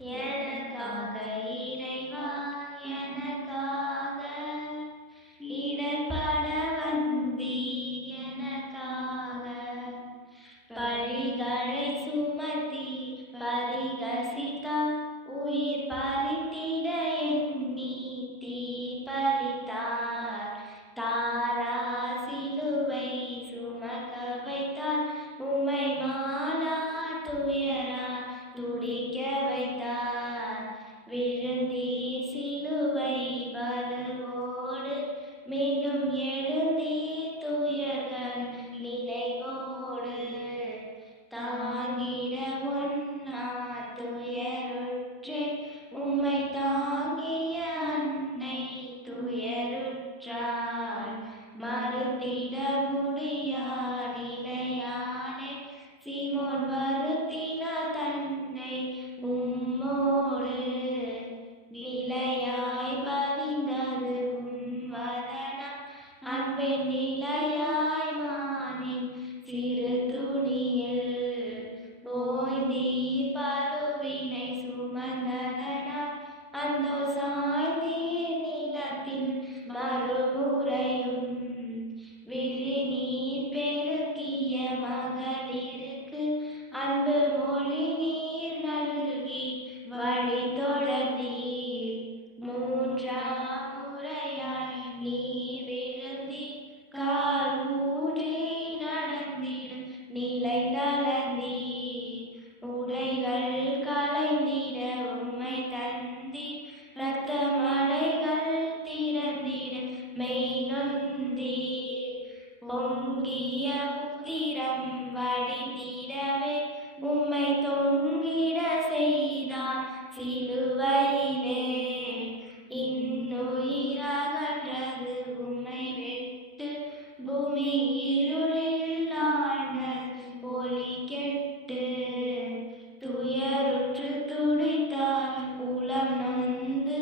எனக்காக இறைவா, எனக்காக இடர்பட வந்தீர், எனக்காக பழிகளை சுமத்தி பரிகசித்தார், உயிர் பறித்திட எண்ணி தீர்ப்பளித்தார். தாரா சிலுவை சுமக்க வைத்தார், உம்மை மாலா துயரால் துடிக்க வைத்தார். விழுந்தீர் சிலுவை பதுவோடு, மீண்டும் எழுந்தீர் துயர்கள் நினைவோடு. தாங்கிட ஒன்னா துயருற்றேன், உம்மை தாங்கிய அன்னை துயருற்றாள். மறுத்திட முடியா நிலையானே, சீமோன் வருத்தினார் தன்னை உம்மோடு. நிலையாய் பதிந்தது உம் வதனம், அன்பின் நிலையாய் மானின் சிறு துணியில். ஓய்ந்தீர் பருவினை சுமந்ததனால், அந்தோ சாய்ந்தீர் நிலத்தில் மறுமுறையும். விழிநீர் பெருக்கிய மகளிருக்கு அன்பு மொழி நீர் நல்கி வழி தொடர்ந்தீர். மூன்றாம் முறையாய் நீர் விழுந்தீர், கால் ஊன்றி நடந்திடும் நிலை தளர்ந்தீர். உடைகள் களைந்திட உம்மை தந்தீர், இரத்த மலைகள் திறந்திட மெய் நொந்தீர். பொங்கிய உதிரம் வடித்திடவே உம்மை தொங்கிட செய்தார் சிலுவையிலே. இன்னுயிரகன்றது உம்மை விட்டு, பூமி இருளில் ஆழ்ந்தது ஒளி கெட்டு. துயருற்று துடித்தார் உளம் நொந்து,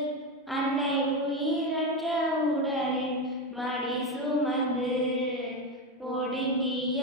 அன்னை உயிரற்ற உடலின் மடி சுமந்து. ஒடுங்கிய